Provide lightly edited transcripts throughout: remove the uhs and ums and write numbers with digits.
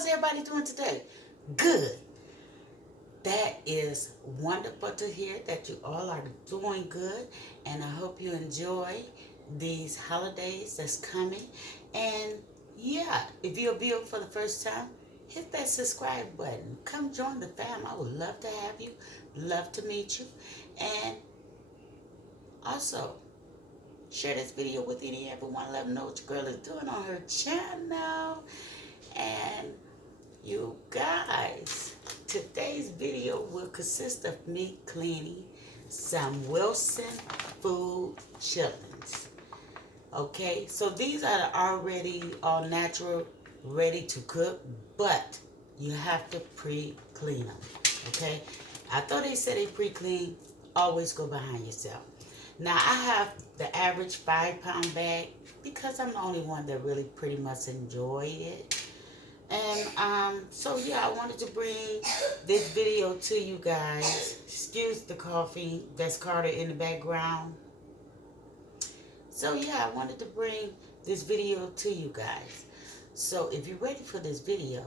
how's everybody doing today? Good. That is wonderful to hear that you all are doing good, and I hope you enjoy these holidays that's coming. And yeah, if you're viewing for the first time, hit that subscribe button. Come join the fam. I would love to have you, love to meet you, and also share this video with any and everyone. Let them know what your girl is doing on her channel. And you guys, today's video will consist of me cleaning some Wilson food chitterlings. Okay, so these are already all natural, ready to cook, but you have to pre-clean them. Okay, I thought they said they pre-clean. Always go behind yourself. Now I have the average 5-pound bag because I'm the only one that really pretty much enjoy it. And so yeah, I wanted to bring this video to you guys. Excuse the coffee that's Carter in the background. So yeah, I wanted to bring this video to you guys. So if you're ready for this video,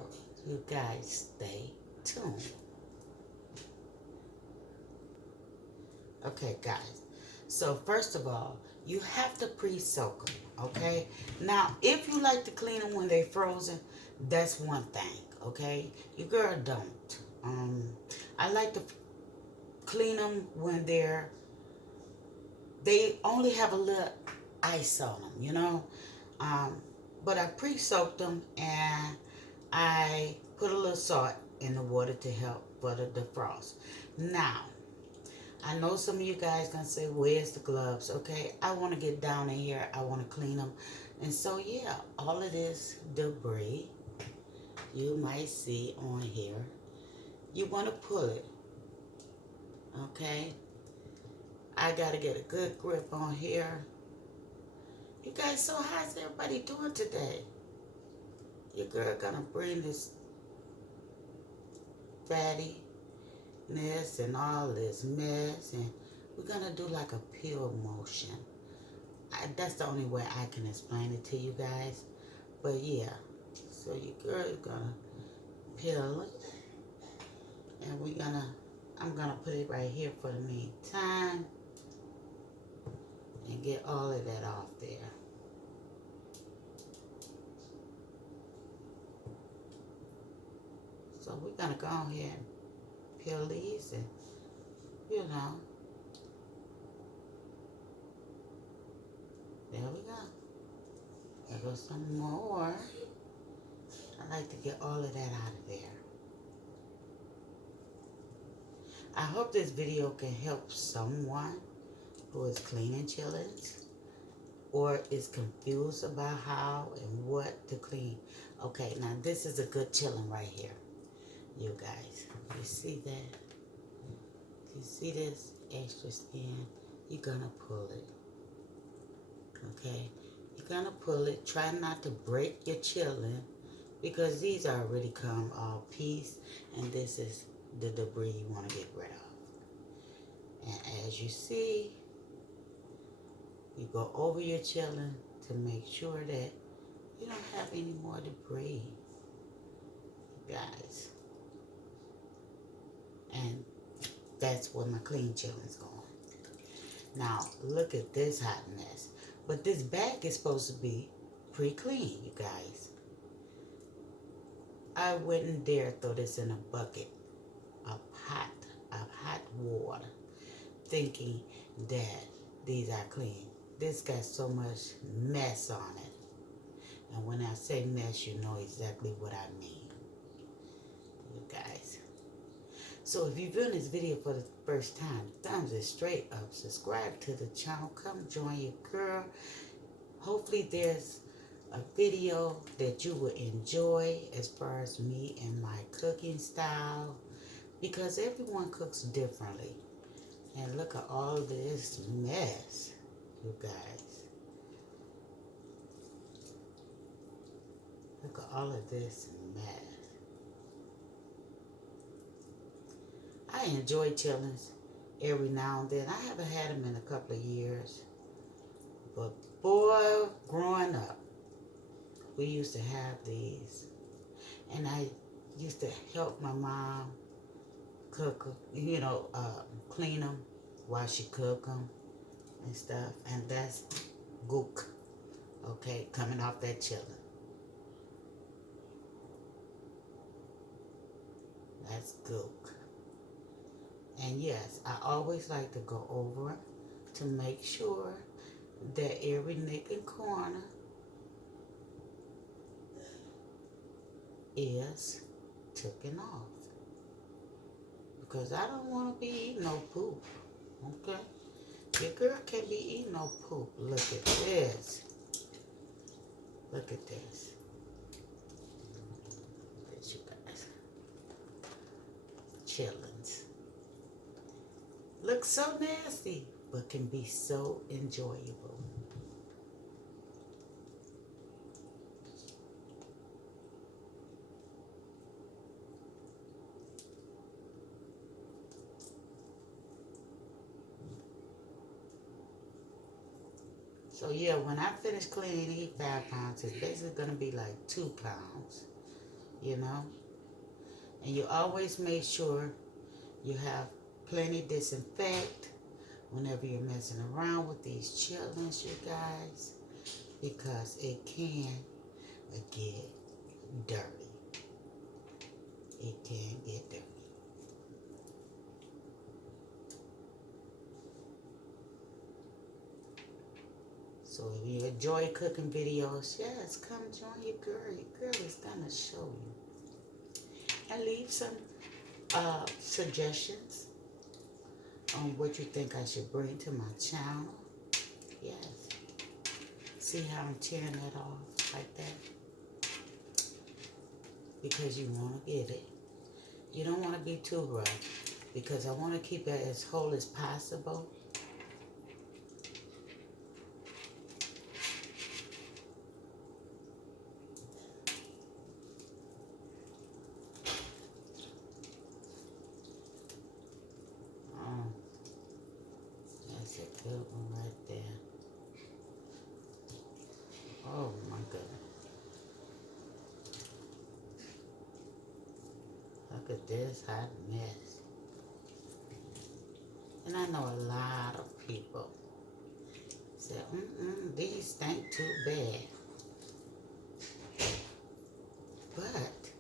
you guys stay tuned. Okay, guys. So first of all, you have to pre-soak them, okay? Now, if you like to clean them when they're frozen, that's one thing, okay? Your girl don't. I like to clean them when they only have a little ice on them, you know? But I pre-soaked them and I put a little salt in the water to help butter the frost. Now, I know some of you guys gonna say, where's the gloves? Okay, I want to get down in here. I want to clean them. And so, yeah, all of this debris you might see on here, you want to pull it. Okay, I got to get a good grip on here. You guys, so how's everybody doing today? Your girl gonna bring this fatty and all this mess, and we're gonna do like a peel motion. That's the only way I can explain it to you guys. But yeah, so your girl is gonna peel it, and I'm gonna put it right here for the meantime and get all of that off there. So we're gonna go ahead and peel these, and you know, there we go. There goes some more. I like to get all of that out of there. I hope this video can help someone who is cleaning chitterlings or is confused about how and what to clean. Okay, now this is a good chitterling right here. You guys, you see that? You see this extra skin? You're gonna pull it. Okay, you're gonna pull it. Try not to break your chitterling because these already come all piece, and this is the debris you want to get rid of. And as you see, you go over your chitterling to make sure that you don't have any more debris, guys. And that's where my clean chitterling's going. Now, look at this hot mess. But this bag is supposed to be pre-clean, you guys. I wouldn't dare throw this in a bucket of hot water, thinking that these are clean. This got so much mess on it. And when I say mess, you know exactly what I mean, you guys. So if you're viewing this video for the first time, thumbs it straight up. Subscribe to the channel. Come join your girl. Hopefully there's a video that you will enjoy as far as me and my cooking style, because everyone cooks differently. And look at all this mess, you guys. Look at all of this mess. I enjoy chitterlings every now and then. I haven't had them in a couple of years. But boy, growing up, we used to have these. And I used to help my mom cook, clean them while she cook them and stuff. And that's gook, okay, coming off that chillin'. That's gook. And yes, I always like to go over to make sure that every nick and corner is taken off. Because I don't want to be eating no poop. Okay? Your girl can't be eating no poop. Look at this. Look at this. This, you guys. Chitterlings. Looks so nasty, but can be so enjoyable. So yeah, when I finish cleaning, eat 5 pounds, it's basically gonna be like 2 pounds, you know? And you always make sure you have plenty disinfect whenever you're messing around with these chitterlings, you guys, because it can get dirty. It can get dirty. So if you enjoy cooking videos, yes, come join your girl. Your girl is gonna show you. And leave some suggestions on what you think I should bring to my channel. Yes. See how I'm tearing that off like that? Because you want to get it. You don't want to be too rough because I want to keep it as whole as possible. That's a good one right there. Oh my goodness. Look at this hot mess. And I know a lot of people say, these stink too bad. But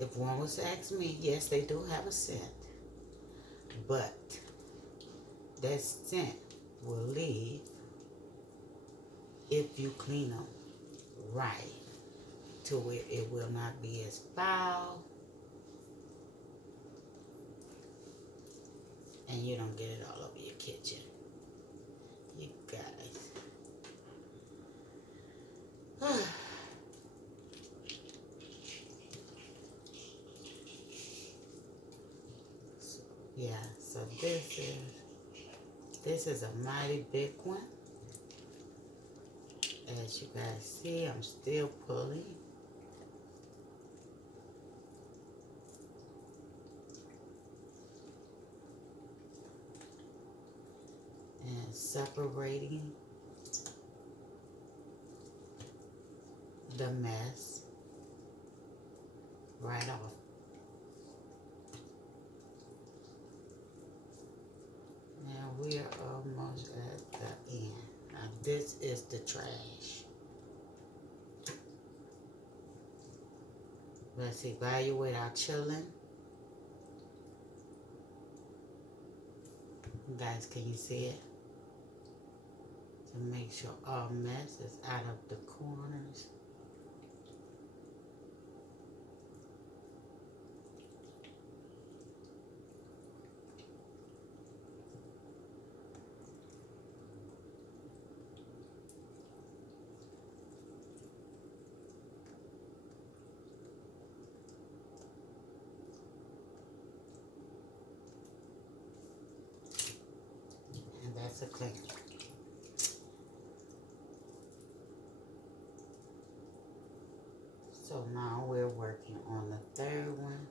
if one was to ask me, yes, they do have a scent. But that scent will leave if you clean them right to where it will not be as foul and you don't get it all over your kitchen. You guys. So, yeah, so this is a mighty big one. As you guys see, I'm still pulling. And separating the mess right off. Now we are almost at the end. Now this is the trash. Let's evaluate our chilling. Guys, can you see it? To make sure all mess is out of the corners. And that's a clean. So now we're working on the third one.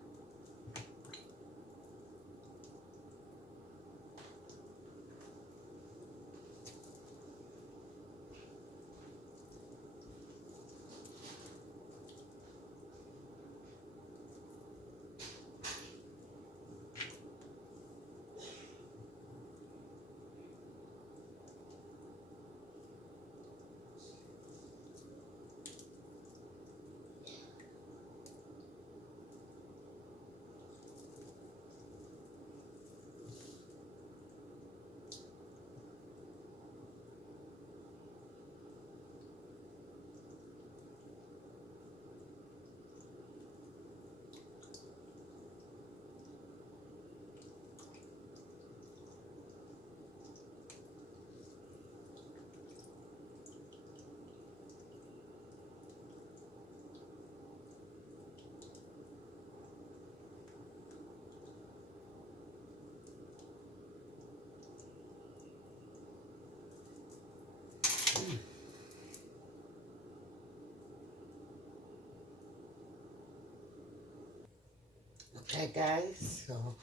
Okay, guys, so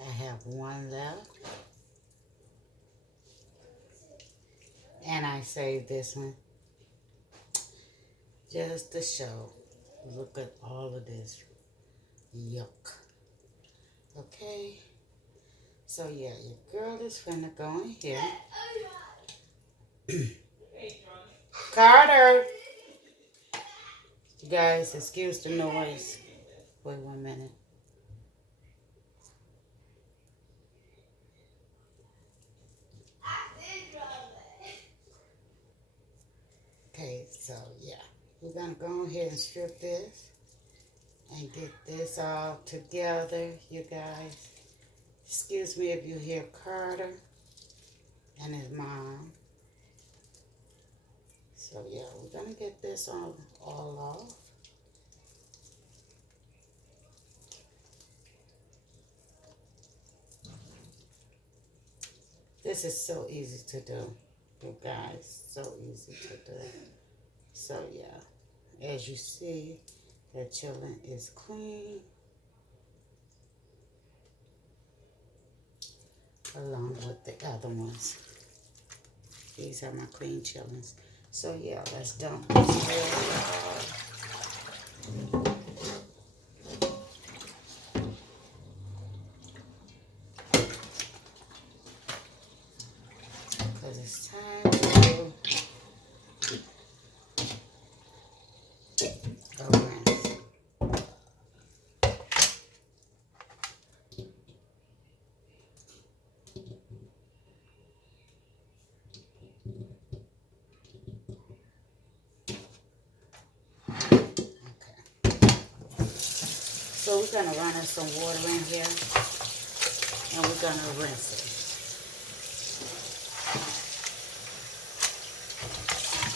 I have one left. And I saved this one just to show. Look at all of this yuck. Okay, so yeah, your girl is finna go in here. Carter! You guys, excuse the noise. Wait 1 minute. Okay, so yeah, we're gonna go ahead and strip this and get this all together, you guys. Excuse me if you hear Carter and his mom. So yeah, we're gonna get this all off. This is so easy to do, you guys, so easy to do. So yeah, as you see, the chillin' is clean, along with the other ones. These are my clean chillins. So yeah, let's dump this here. Because it's time to go rinse. So we're going to run us some water in here, and we're going to rinse it.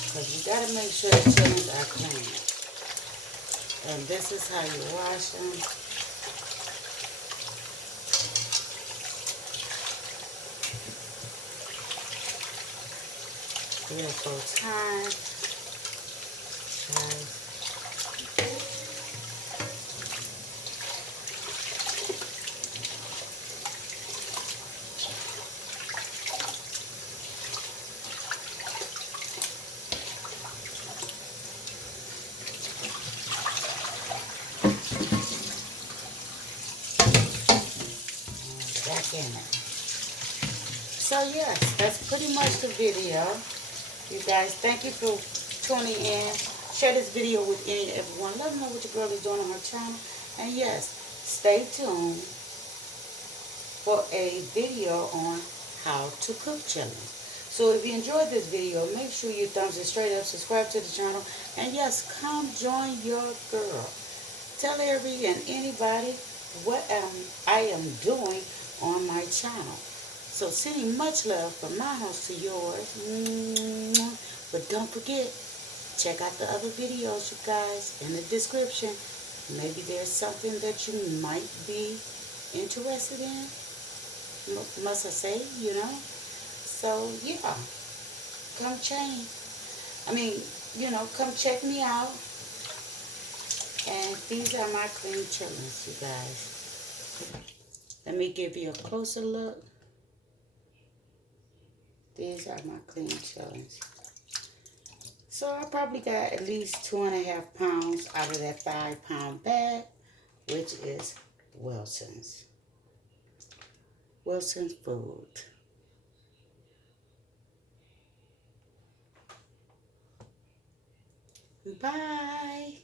Because you got to make sure the chillins are clean. And this is how you wash them. 3 or 4 times. Back in it. So yes, that's pretty much the video. You guys, thank you for tuning in. Share this video with any and everyone. Let them know what your girl is doing on her channel. And yes, stay tuned for a video on how to cook chillin'. So if you enjoyed this video, make sure you thumbs it straight up, subscribe to the channel, and yes, come join your girl. Tell every and anybody what I am doing on my channel. So sending much love from my house to yours. But don't forget, check out the other videos, you guys, in the description. Maybe there's something that you might be interested in. Must I say, you know? So yeah, come come check me out. And these are my clean chillins, you guys. Let me give you a closer look. These are my clean chillins. So I probably got at least 2.5 pounds out of that 5-pound bag, which is Wilson's. Wilson's food. Bye.